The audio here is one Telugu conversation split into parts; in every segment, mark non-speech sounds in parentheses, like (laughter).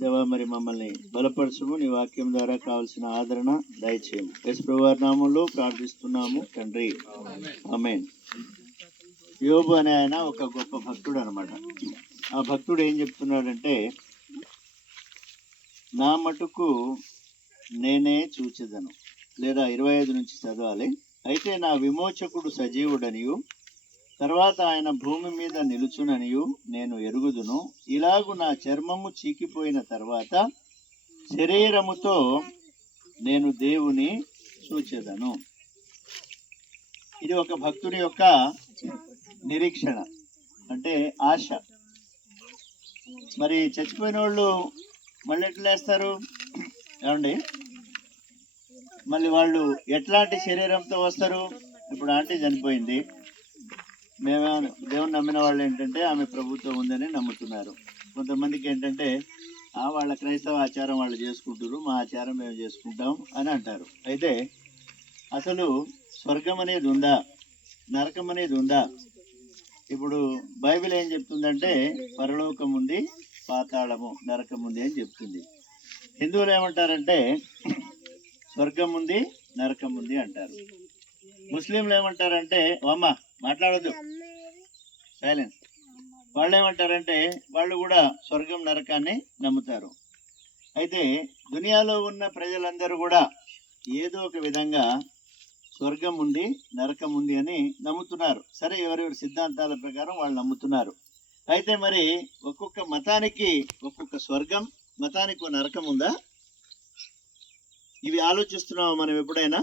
దేవా మరి మమ్మల్ని బలపరచము. నీ వాక్యం ద్వారా కావాల్సిన ఆదరణ దయచేయము. ఎస్ ప్రభువారి నామంలో ప్రార్థిస్తున్నాము తండ్రి. ఆమేన్. యోబు అనే ఆయన ఒక గొప్ప భక్తుడు అనమాట ఆ భక్తుడు ఏం చెప్తున్నాడంటే నా మటుకు నేనే చూచెదను. లేదా ఇరవై ఐదు నుంచి చదవాలి. అయితే నా విమోచకుడు సజీవుడనియు తర్వాత ఆయన భూమి మీద నిలుచుననియు నేను ఎరుగుదును. ఇలాగు నా చర్మము చీకిపోయిన తర్వాత శరీరముతో నేను దేవుని చూచెదను ఇది ఒక భక్తుని యొక్క నిరీక్షణ అంటే ఆశ. మరి చచ్చిపోయిన వాళ్ళు మళ్ళీ ఎట్లా వేస్తారు ఏమండి? మళ్ళీ వాళ్ళు ఎట్లాంటి శరీరంతో వస్తారు? ఇప్పుడు ఆంటీ చనిపోయింది. మేము దేవుని నమ్మిన వాళ్ళు ఏంటంటే ఆమె ప్రభుత్వం ఉందని నమ్ముతున్నారు. కొంతమందికి ఏంటంటే ఆ వాళ్ళ క్రైస్తవ ఆచారం వాళ్ళు చేసుకుంటారు మా ఆచారం మేము చేసుకుంటాం అని అంటారు. అయితే అసలు స్వర్గం అనేది ఉందా? నరకం అనేది ఉందా? ఇప్పుడు బైబిల్ ఏం చెప్తుందంటే పరలోకం ఉంది పాతాళము నరకం ఉంది అని చెప్తుంది. హిందువులు ఏమంటారంటే స్వర్గం ఉంది నరకం ఉంది అంటారు. ముస్లింలు ఏమంటారంటే అమ్మ మాట్లాడద్దు. సైలెన్స్ వాళ్ళు ఏమంటారంటే వాళ్ళు కూడా స్వర్గం నరకాన్ని నమ్ముతారు. అయితే దునియాలో ఉన్న ప్రజలందరూ కూడా ఏదో ఒక విధంగా స్వర్గం ఉంది నరకం ఉంది అని నమ్ముతున్నారు. సరే ఎవరెవరి సిద్ధాంతాల ప్రకారం వాళ్ళు నమ్ముతున్నారు. అయితే మరి ఒక్కొక్క మతానికి ఒక్కొక్క స్వర్గం మతానికి నరకం ఉందా? ఇవి ఆలోచిస్తున్నాము మనం ఎప్పుడైనా?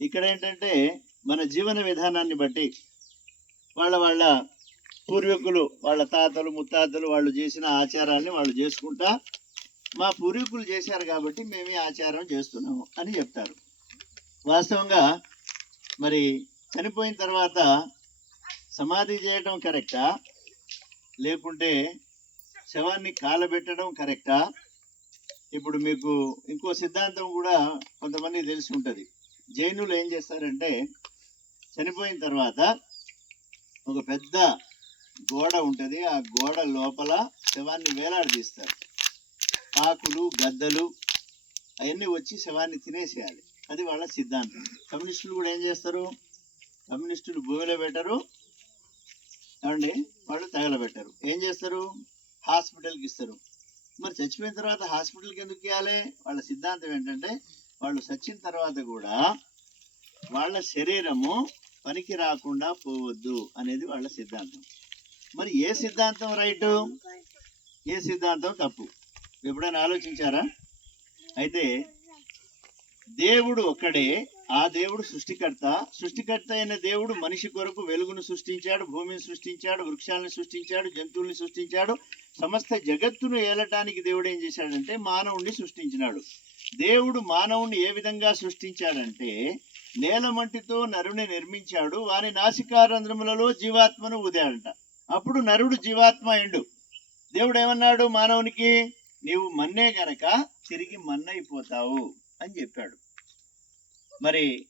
ఇక్కడ ఏంటంటే మన జీవన విధానాన్ని బట్టి వాళ్ళ వాళ్ళ పూర్వీకులు వాళ్ళ తాతలు ముత్తాతలు వాళ్ళు చేసిన ఆచారాన్ని వాళ్ళు చేసుకుంటా మా పూర్వీకులు చేశారు కాబట్టి మేము ఈ ఆచారం చేస్తున్నాము అని చెప్తారు. వాస్తవంగా మరి చనిపోయిన తర్వాత సమాధి చేయడం కరెక్టా? లేకుంటే శవాన్ని కాలబెట్టడం కరెక్టా? ఇప్పుడు మీకు ఇంకో సిద్ధాంతం కూడా కొంతమంది తెలిసి ఉంటుంది. జైనులు ఏం చేస్తారంటే చనిపోయిన తర్వాత ఒక పెద్ద గోడ ఉంటుంది. ఆ గోడ లోపల శవాన్ని వేలాడదీస్తారు. ఆకులు గద్దలు అవన్నీ వచ్చి శవాన్ని తినేసేయాలి. అది వాళ్ళ సిద్ధాంతం. కమ్యూనిస్టులు కూడా ఏం చేస్తారు? కమ్యూనిస్టులు భూమిలో పెట్టరు. ఏమండి? వాళ్ళు తగలబెట్టరు. ఏం చేస్తారు? హాస్పిటల్కి ఇస్తారు. మరి చచ్చిపోయిన తర్వాత హాస్పిటల్కి ఎందుకు ఇవ్వాలి వాళ్ళ సిద్ధాంతం ఏంటంటే వాళ్ళు చచ్చిన తర్వాత కూడా వాళ్ళ శరీరము పనికి రాకుండా పోవద్దు అనేది వాళ్ళ సిద్ధాంతం. మరి ఏ సిద్ధాంతం రైటు ఏ సిద్ధాంతం తప్పు? ఎప్పుడైనా ఆలోచించారా? అయితే దేవుడు ఒక్కడే ఆ దేవుడు సృష్టికర్త. సృష్టికర్త అయిన దేవుడు మనిషి కొరకు వెలుగును సృష్టించాడు భూమిని సృష్టించాడు వృక్షాలను సృష్టించాడు జంతువుల్ని సృష్టించాడు. సమస్త జగత్తును ఏలటానికి దేవుడు ఏం చేశాడంటే మానవుణ్ణి సృష్టించినాడు. దేవుడు మానవుణ్ణి ఏ విధంగా సృష్టించాడంటే నేలమంటితో నరుని నిర్మించాడు. వాని నాసికారంధ్రములలో జీవాత్మను ఊదాడట. అప్పుడు నరుడు జీవాత్మ ఎండు. దేవుడు ఏమన్నాడు మానవునికి నీవు మన్నే గనక తిరిగి మన్నైపోతావు అని చెప్పాడు. మరి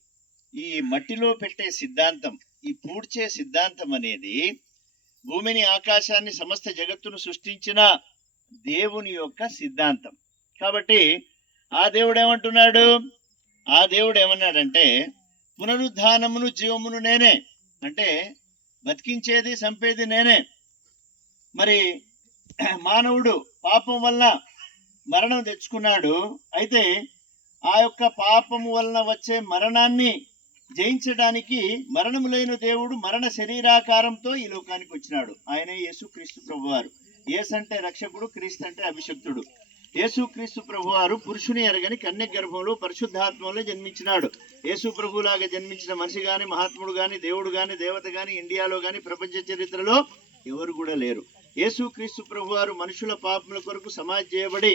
ఈ మట్టిలో పెట్టే సిద్ధాంతం ఈ పూడ్చే సిద్ధాంతం అనేది భూమిని ఆకాశాన్ని సమస్త జగత్తును సృష్టించిన దేవుని యొక్క సిద్ధాంతం. కాబట్టి ఆ దేవుడు ఏమంటున్నాడు ఆ దేవుడు ఏమన్నాడంటే పునరుద్ధానమును జీవమును నేనే. అంటే బతికించేది చంపేది నేనే. మరి (clears throat) మానవుడు పాపం వల్ల మరణం తెచ్చుకున్నాడు. అయితే ఆ యొక్క పాపము వలన వచ్చే మరణాన్ని జయించడానికి మరణము లేని దేవుడు మరణ శరీరాకారంతో ఈ లోకానికి వచ్చినాడు. ఆయన యేసుక్రీస్తు ప్రభువారు. యేసు అంటే రక్షకుడు క్రీస్తు అంటే అభిషక్తుడు. యేసుక్రీస్తు ప్రభువారు పురుషుని ఎరగని కన్య గర్భంలో పరిశుద్ధాత్మలో జన్మించినాడు. యేసు ప్రభులాగా జన్మించిన మనిషి కానీ మహాత్ముడు కానీ దేవుడు కానీ దేవత కానీ ఇండియాలో కానీ ప్రపంచ చరిత్రలో ఎవరు కూడా లేరు. యేసుక్రీస్తు ప్రభువారు మనుషుల పాపముల కొరకు సమాధి చేయబడి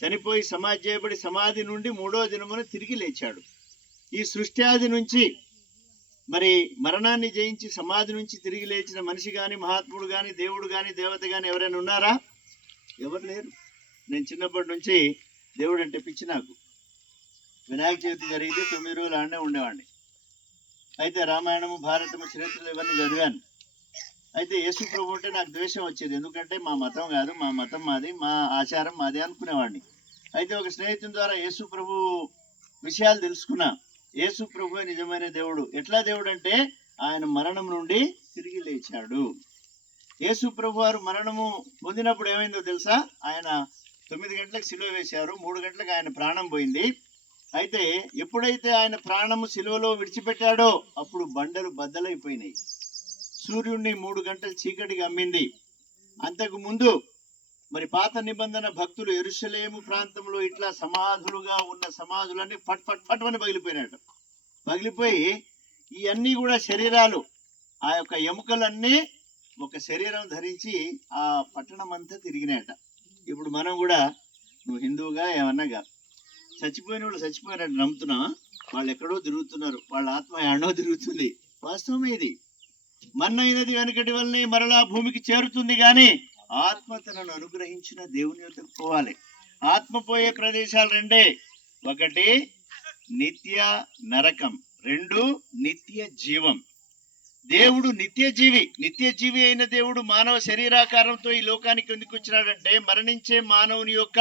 చనిపోయి సమాధి చేయబడి సమాధి నుండి మూడో దినమున తిరిగి లేచాడు. ఈ సృష్ట్యాది నుంచి మరి మరణాన్ని జయించి సమాధి నుంచి తిరిగి లేచిన మనిషి కానీ మహాత్ముడు కానీ దేవుడు కానీ దేవత కానీ ఎవరైనా ఉన్నారా? ఎవరు లేరు. నేను చిన్నప్పటి నుంచి దేవుడు అంటే పిచ్చి నాకు. వినాయక చవితి జరిగితే తొమ్మిది రోజులు ఆడనే ఉండేవాడిని. అయితే రామాయణము భారతము చరిత్రలు ఇవన్నీ చదివాను. అయితే యేసు ప్రభు అంటే నాకు ద్వేషం వచ్చేది. ఎందుకంటే మా మతం కాదు మా మతం మాది మా ఆచారం మాది అనుకునేవాడిని. అయితే ఒక స్నేహితుని ద్వారా యేసు ప్రభు విషయాలు తెలుసుకున్నా. యేసు ప్రభు నిజమైన దేవుడు. ఎట్లా దేవుడు అంటే ఆయన మరణం నుండి తిరిగి లేచాడు. యేసు ప్రభు వారు మరణము పొందినప్పుడు ఏమైందో తెలుసా? ఆయన తొమ్మిది గంటలకు సిలువ వేశారు మూడు గంటలకు ఆయన ప్రాణం పోయింది. అయితే ఎప్పుడైతే ఆయన ప్రాణము సిలువలో విడిచిపెట్టాడో అప్పుడు బండలు బద్దలైపోయినాయి. సూర్యుడిని మూడు గంటలు చీకటికి అమ్మింది. అంతకు ముందు మరి పాత నిబంధన భక్తులు ఎరుసలేము ప్రాంతంలో ఇట్లా సమాధులుగా ఉన్న సమాధులన్నీ ఫట్ ఫట్ ఫట్ అని పగిలిపోయినట్టు పగిలిపోయి ఇవన్నీ కూడా శరీరాలు ఆ యొక్క ఎముకలన్నీ ఒక శరీరం ధరించి ఆ పట్టణం అంతా తిరిగినాయట. ఇప్పుడు మనం కూడా నువ్వు హిందువుగా ఏమన్నాగా చచ్చిపోయిన వాళ్ళు చచ్చిపోయినట్టు నమ్ముతున్నావా? వాళ్ళు ఎక్కడో తిరుగుతున్నారు. వాళ్ళ ఆత్మ ఎన్నో తిరుగుతుంది. వాస్తవమే ఇది. మన్నైనది వెనకటి వల్లనే మరలా భూమికి చేరుతుంది కానీ ఆత్మ తనను అనుగ్రహించిన దేవుని యొద్దకు పోవాలి. ఆత్మ పోయే ప్రదేశాలు రెండే. ఒకటి నిత్య నరకం. రెండు నిత్య జీవం. దేవుడు నిత్యజీవి నిత్యజీవి అయిన దేవుడు మానవ శరీరాకారంతో ఈ లోకానికి ఎందుకు వచ్చినాడంటే మరణించే మానవుని యొక్క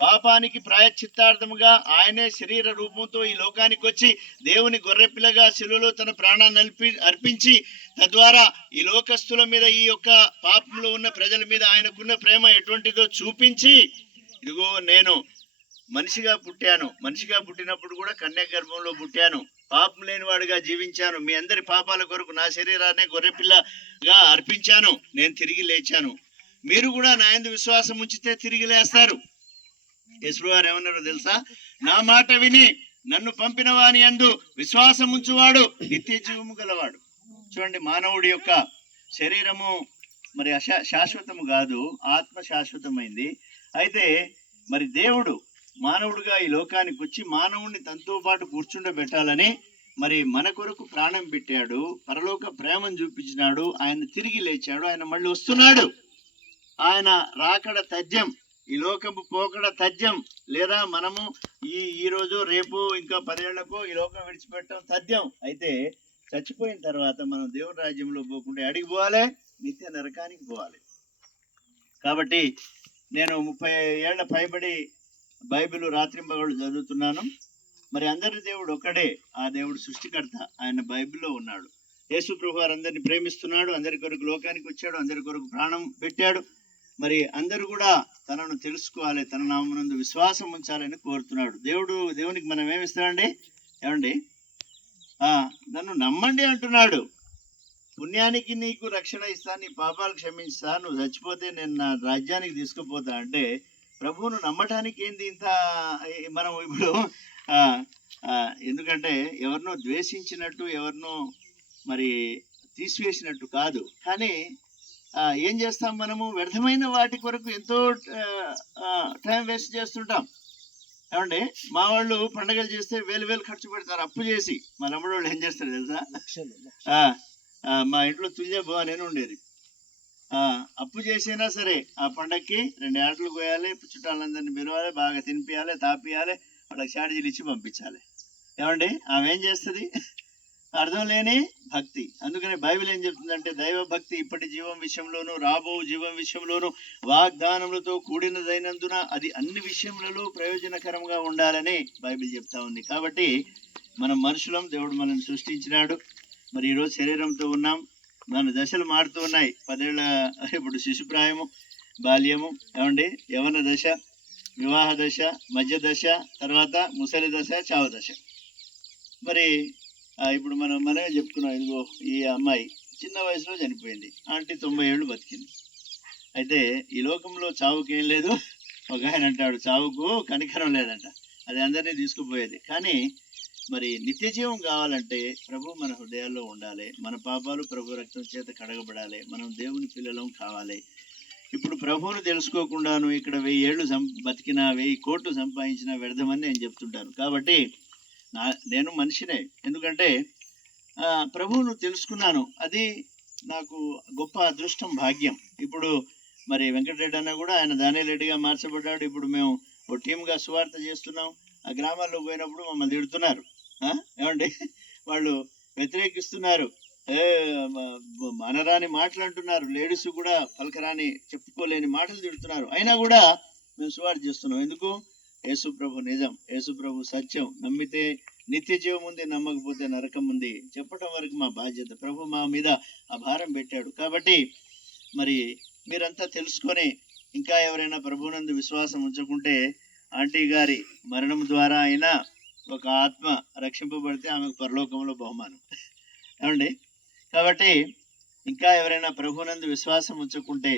పాపానికి ప్రాయశ్చిత్తార్థముగా ఆయనే శరీర రూపంతో ఈ లోకానికి వచ్చి దేవుని గొర్రెపిల్లగా శిలువలో తన ప్రాణాన్ని అల్పి అర్పించి తద్వారా ఈ లోకస్తుల మీద ఈ యొక్క పాపంలో ఉన్న ప్రజల మీద ఆయనకున్న ప్రేమ ఎటువంటిదో చూపించి ఇదిగో నేను మనిషిగా పుట్టాను. మనిషిగా పుట్టినప్పుడు కూడా కన్యా గర్భంలో పుట్టాను. పాపం లేనివాడుగా జీవించాను. మీ అందరి పాపాల కొరకు నా శరీరాన్ని గొర్రెపిల్లగా అర్పించాను. నేను తిరిగి లేచాను. మీరు కూడా నా ఎందు విశ్వాసం ఉంచితే తిరిగి లేస్తారు. యేసు గారు ఏమన్నారో తెలుసా? నా మాట విని నన్ను పంపిన వాని అందు విశ్వాసం ఉంచువాడు నిత్య జీవము గలవాడు. చూడండి మానవుడి యొక్క శరీరము మరి అశా శాశ్వతము కాదు ఆత్మ శాశ్వతమైంది. అయితే మరి దేవుడు మానవుడిగా ఈ లోకానికి వచ్చి మానవుడిని తనతో పాటు కూర్చుండబెట్టాలని మరి మన కొరకు ప్రాణం పెట్టాడు. పరలోక ప్రేమను చూపించినాడు. ఆయన తిరిగి లేచాడు. ఆయన మళ్ళీ వస్తున్నాడు. ఆయన రాకడ తథ్యం ఈ లోకము పోకడ తథ్యం లేదా మనము ఈ ఈ రోజు రేపు ఇంకా పదేళ్ళకు ఈ లోకం విడిచిపెట్టడం తథ్యం అయితే చచ్చిపోయిన తర్వాత మనం దేవుని రాజ్యంలో పోకుండా అడిగి పోవాలి? నిత్య నరకానికి పోవాలి. కాబట్టి నేను ముప్పై ఏళ్ళ పైబడి బైబిల్ రాత్రింబగళ్ళు చదువుతున్నాను. మరి అందరి దేవుడు ఒక్కడే ఆ దేవుడు సృష్టికర్త ఆయన బైబిల్లో ఉన్నాడు. యేసు ప్రభు అందరిని ప్రేమిస్తున్నాడు అందరి కొరకు లోకానికి వచ్చాడు అందరి కొరకు ప్రాణం పెట్టాడు. మరి అందరూ కూడా తనను తెలుసుకోవాలి తన నామనందు విశ్వాసం ఉంచాలని కోరుతున్నాడు. దేవుడు దేవునికి మనం ఏమిస్తామండి ఏమండి? నన్ను నమ్మండి అంటున్నాడు. పుణ్యానికి నీకు రక్షణ ఇస్తా నీ పాపాలు క్షమించా నువ్వు చచ్చిపోతే నేను నా రాజ్యానికి తీసుకుపోతా అంటే ప్రభువును నమ్మటానికి ఏంది ఇంత మనం ఇప్పుడు ఎందుకంటే ఎవరినో ద్వేషించినట్టు ఎవరినో మరి తీసివేసినట్టు కాదు. కానీ ఏం చేస్తాం మనము? వ్యర్థమైన వాటి కొరకు ఎంతో టైం వేస్ట్ చేస్తుంటాం. ఏమండి? మా వాళ్ళు పండగలు చేస్తే వేలు వేలు ఖర్చు పెడతారు అప్పు చేసి. మా తమ్ముడు వాళ్ళు ఏం చేస్తారు తెలుసా? మా ఇంట్లో తుల్య భవన్ అని ఉండేది. అప్పు చేసినా సరే ఆ పండక్కి రెండు ఆటలు కోయాలి చుట్టాలందరినీ పిలవాలి బాగా తినిపించాలి తాపియాలి వాళ్ళకి ఛార్జీలు ఇచ్చి పంపించాలి. ఏమండి? ఆమె ఏం చేస్తుంది? అర్థం లేని భక్తి. అందుకని బైబిల్ ఏం చెప్తుందంటే దైవ భక్తి ఇప్పటి జీవం విషయంలోనూ రాబో జీవం విషయంలోనూ వాగ్దానములతో కూడినదైనందున అది అన్ని విషయములలో ప్రయోజనకరంగా ఉండాలని బైబిల్ చెప్తా ఉంది. కాబట్టి మనం మనుషులం దేవుడు మనల్ని సృష్టించినాడు. మరి ఈరోజు శరీరంతో ఉన్నాం. మన దశలు మారుతూ ఉన్నాయి. పదేళ్ళ ఇప్పుడు శిశుప్రాయము బాల్యము ఏమండి? యవన దశ వివాహ దశ మధ్య దశ తర్వాత ముసలి దశ చావ దశ. మరి ఇప్పుడు మనం మనమే చెప్పుకున్నాం ఇదిగో ఈ అమ్మాయి చిన్న వయసులో చనిపోయింది. ఆంటీ తొంభై ఏళ్ళు బతికింది. అయితే ఈ లోకంలో చావుకి ఏం లేదు. ఒక ఆయన అంటాడు చావుకు కనికరం లేదంట. అది అందరినీ తీసుకుపోయేది. కానీ మరి నిత్య జీవం కావాలంటే ప్రభు మన హృదయాల్లో ఉండాలి. మన పాపాలు ప్రభు రక్తం చేత కడగబడాలి. మనం దేవుని పిల్లలం కావాలి. ఇప్పుడు ప్రభువును తెలుసుకోకుండాను ఇక్కడ వెయ్యి ఏళ్ళు సం బతికినా వెయ్యి కోట్లు సంపాదించిన వ్యర్థమని నేను చెప్తుంటాను. కాబట్టి నా నేను మనిషినే. ఎందుకంటే ప్రభువును తెలుసుకున్నాను. అది నాకు గొప్ప అదృష్టం భాగ్యం. ఇప్పుడు మరి వెంకటరెడ్డి అన్న కూడా ఆయన దానియల్ రెడ్డిగా మార్చబడ్డాడు. ఇప్పుడు మేము ఓ టీమ్గా సువార్త చేస్తున్నాం. ఆ గ్రామాల్లో పోయినప్పుడు మమ్మల్ని తిడుతున్నారు. ఏమండి? వాళ్ళు వ్యతిరేకిస్తున్నారు. అనరాని మాటలు అంటున్నారు లేడీస్ కూడా పలకరాని చెప్పుకోలేని మాటలు తిడుతున్నారు. అయినా కూడా మేము సువార్త చేస్తున్నాం. ఎందుకు? యేసుప్రభు నిజం. యేసుప్రభు సత్యం. నమ్మితే నిత్య జీవం ఉంది నమ్మకపోతే నరకం ఉంది. చెప్పటం వరకు మా బాధ్యత. ప్రభు మా మీద ఆ భారం పెట్టాడు. కాబట్టి మరి మీరంతా తెలుసుకొని ఇంకా ఎవరైనా ప్రభునందు విశ్వాసం ఉంచకుంటే ఆంటీ గారి మరణం ద్వారా అయినా ఒక ఆత్మ రక్షింపబడితే ఆమెకు పరలోకంలో బహుమానం. ఏమండి? కాబట్టి ఇంకా ఎవరైనా ప్రభునందు విశ్వాసం ఉంచకుంటే